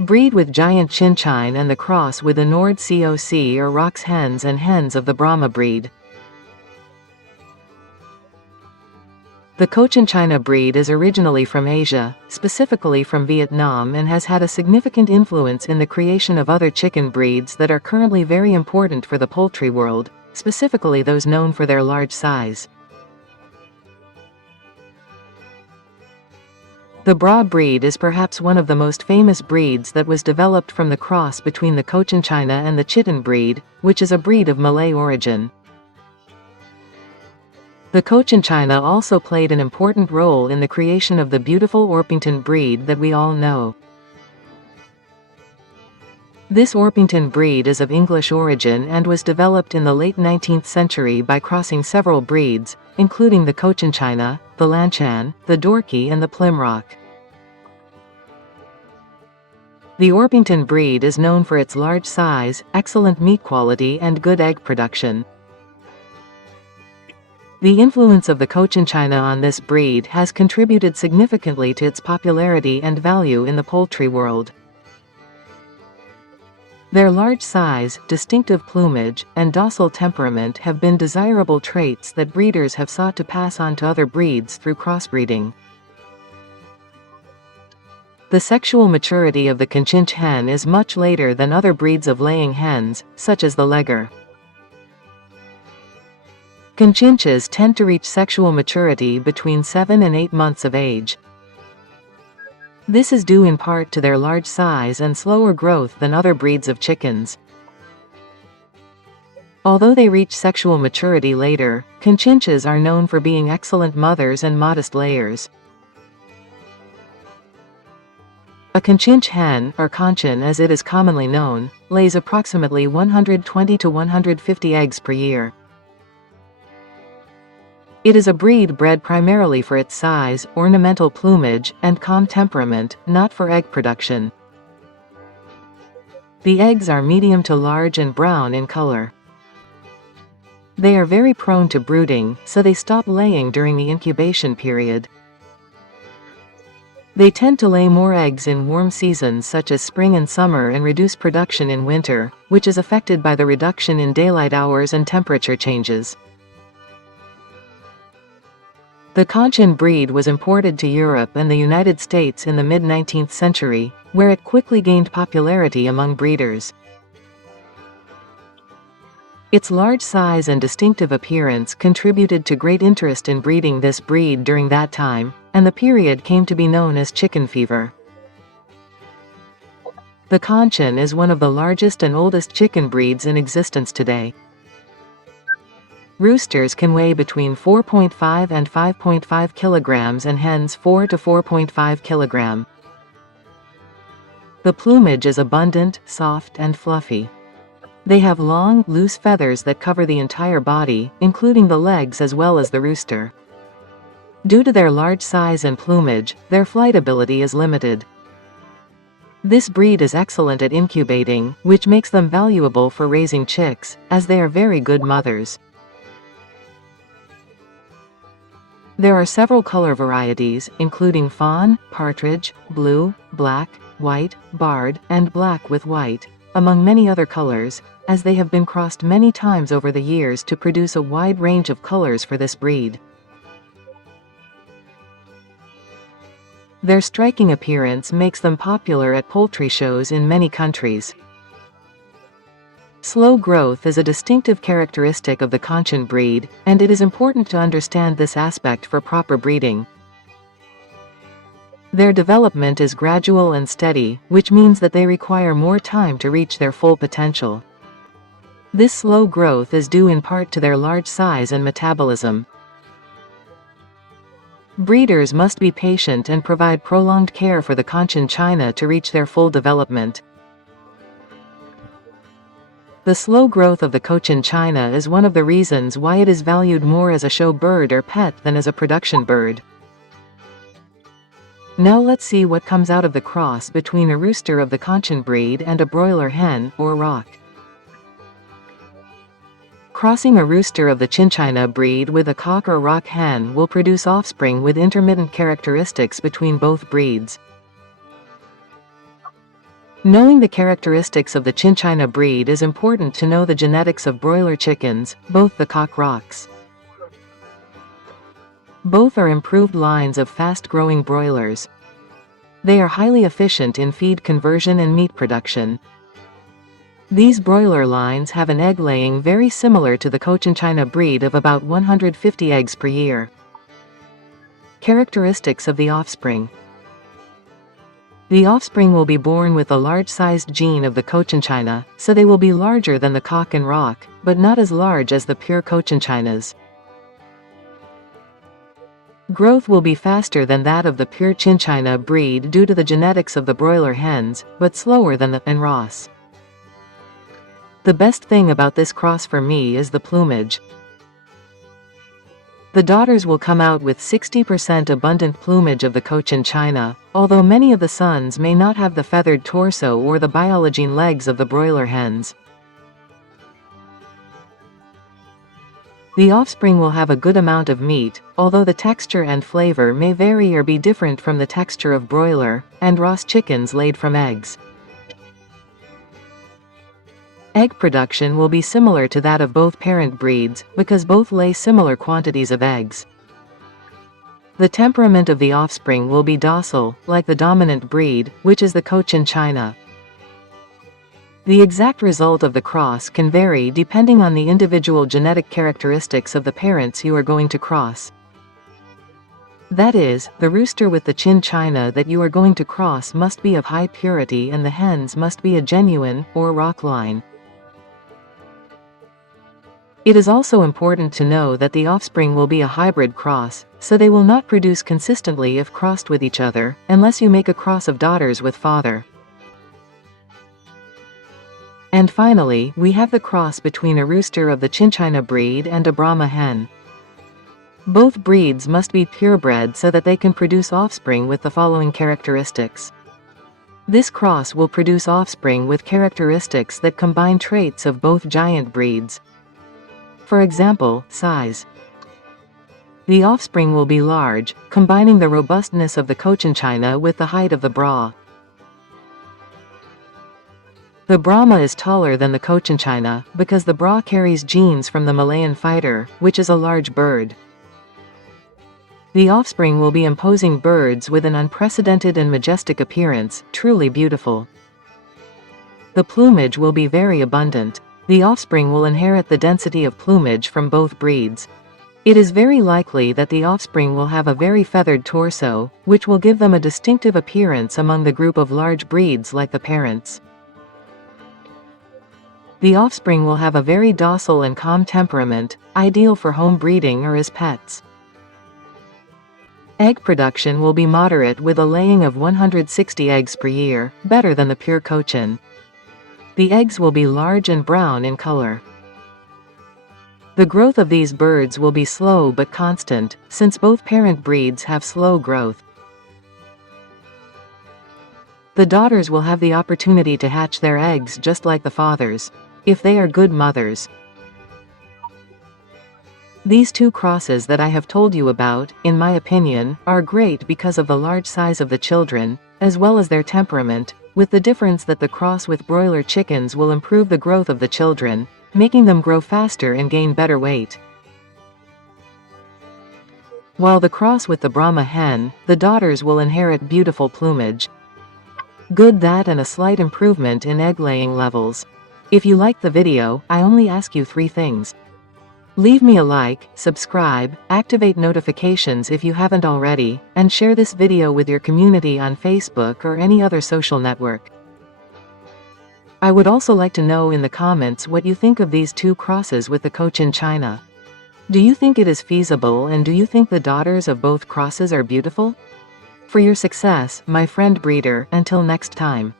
breed with giant chinchine and the cross with the Nord Coc or Rox hens and hens of the Brahma breed. The Cochin China breed is originally from Asia, specifically from Vietnam, and has had a significant influence in the creation of other chicken breeds that are currently very important for the poultry world, specifically those known for their large size. The Brahma breed is perhaps one of the most famous breeds that was developed from the cross between the Cochin China and the Chitin breed, which is a breed of Malay origin. The Cochin China also played an important role in the creation of the beautiful Orpington breed that we all know. This Orpington breed is of English origin and was developed in the late 19th century by crossing several breeds, including the Cochin China, the Lanchan, the Dorky and the Plymouth Rock. The Orpington breed is known for its large size, excellent meat quality and good egg production. The influence of the Cochin China on this breed has contributed significantly to its popularity and value in the poultry world. Their large size, distinctive plumage, and docile temperament have been desirable traits that breeders have sought to pass on to other breeds through crossbreeding. The sexual maturity of the Cochin hen is much later than other breeds of laying hens, such as the Leghorn. Cochins tend to reach sexual maturity between 7 and 8 months of age. This is due in part to their large size and slower growth than other breeds of chickens. Although they reach sexual maturity later, Cochins are known for being excellent mothers and modest layers. A Cochin hen, or Cochin as it is commonly known, lays approximately 120 to 150 eggs per year. It is a breed bred primarily for its size, ornamental plumage, and calm temperament, not for egg production. The eggs are medium to large and brown in color. They are very prone to brooding, so they stop laying during the incubation period. They tend to lay more eggs in warm seasons such as spring and summer and reduce production in winter, which is affected by the reduction in daylight hours and temperature changes. The Cochin breed was imported to Europe and the United States in the mid-19th century, where it quickly gained popularity among breeders. Its large size and distinctive appearance contributed to great interest in breeding this breed during that time, and the period came to be known as chicken fever. The Cochin is one of the largest and oldest chicken breeds in existence today. Roosters can weigh between 4.5 and 5.5 kilograms and hens 4 to 4.5 kilograms. The plumage is abundant, soft and fluffy. They have long, loose feathers that cover the entire body, including the legs as well as the rooster. Due to their large size and plumage, their flight ability is limited. This breed is excellent at incubating, which makes them valuable for raising chicks, as they are very good mothers. There are several color varieties, including fawn, partridge, blue, black, white, barred, and black with white, among many other colors, as they have been crossed many times over the years to produce a wide range of colors for this breed. Their striking appearance makes them popular at poultry shows in many countries. Slow growth is a distinctive characteristic of the Cochin breed, and it is important to understand this aspect for proper breeding. Their development is gradual and steady, which means that they require more time to reach their full potential. This slow growth is due in part to their large size and metabolism. Breeders must be patient and provide prolonged care for the Cochin China to reach their full development. The slow growth of the Cochin China is one of the reasons why it is valued more as a show bird or pet than as a production bird. Now let's see what comes out of the cross between a rooster of the Cochin breed and a broiler hen, or rock. Crossing a rooster of the Chinchina breed with a cock or rock hen will produce offspring with intermittent characteristics between both breeds. Knowing the characteristics of the Chinchina breed is important to know the genetics of broiler chickens, both the cock rocks. Both are improved lines of fast-growing broilers. They are highly efficient in feed conversion and meat production. These broiler lines have an egg laying very similar to the Cochin breed of about 150 eggs per year. Characteristics of the offspring. The offspring will be born with a large-sized gene of the Cochin, so they will be larger than the cock and rock, but not as large as the pure Cochin. Growth will be faster than that of the pure Chinchina breed due to the genetics of the broiler hens, but slower than the and Ross. The best thing about this cross for me is the plumage. The daughters will come out with 60% abundant plumage of the Cochin, although many of the sons may not have the feathered torso or the biologine legs of the broiler hens. The offspring will have a good amount of meat, although the texture and flavor may vary or be different from the texture of broiler and Ross chickens laid from eggs. Egg production will be similar to that of both parent breeds, because both lay similar quantities of eggs. The temperament of the offspring will be docile, like the dominant breed, which is the Cochin. The exact result of the cross can vary depending on the individual genetic characteristics of the parents you are going to cross. That is, the rooster with the Chinchina that you are going to cross must be of high purity and the hens must be a genuine, or rock line. It is also important to know that the offspring will be a hybrid cross, so they will not produce consistently if crossed with each other, unless you make a cross of daughters with father. And finally, we have the cross between a rooster of the Chinchina breed and a Brahma hen. Both breeds must be purebred so that they can produce offspring with the following characteristics. This cross will produce offspring with characteristics that combine traits of both giant breeds. For example, size. The offspring will be large, combining the robustness of the Cochin with the height of the Bra. The Brahma is taller than the Cochin because the Bra carries genes from the Malayan fighter, which is a large bird. The offspring will be imposing birds with an unprecedented and majestic appearance, truly beautiful. The plumage will be very abundant. The offspring will inherit the density of plumage from both breeds. It is very likely that the offspring will have a very feathered torso, which will give them a distinctive appearance among the group of large breeds like the parents. The offspring will have a very docile and calm temperament, ideal for home breeding or as pets. Egg production will be moderate with a laying of 160 eggs per year, better than the pure Cochin. The eggs will be large and brown in color. The growth of these birds will be slow but constant, since both parent breeds have slow growth. The daughters will have the opportunity to hatch their eggs just like the fathers, if they are good mothers. These two crosses that I have told you about, in my opinion, are great because of the large size of the children, as well as their temperament, with the difference that the cross with broiler chickens will improve the growth of the children, making them grow faster and gain better weight. While the cross with the Brahma hen, the daughters will inherit beautiful plumage. Good that and a slight improvement in egg-laying levels. If you liked the video, I only ask you 3 things. Leave me a like, subscribe, activate notifications if you haven't already, and share this video with your community on Facebook or any other social network. I would also like to know in the comments what you think of these two crosses with the Cochin. Do you think it is feasible and do you think the daughters of both crosses are beautiful? For your success, my friend breeder, until next time.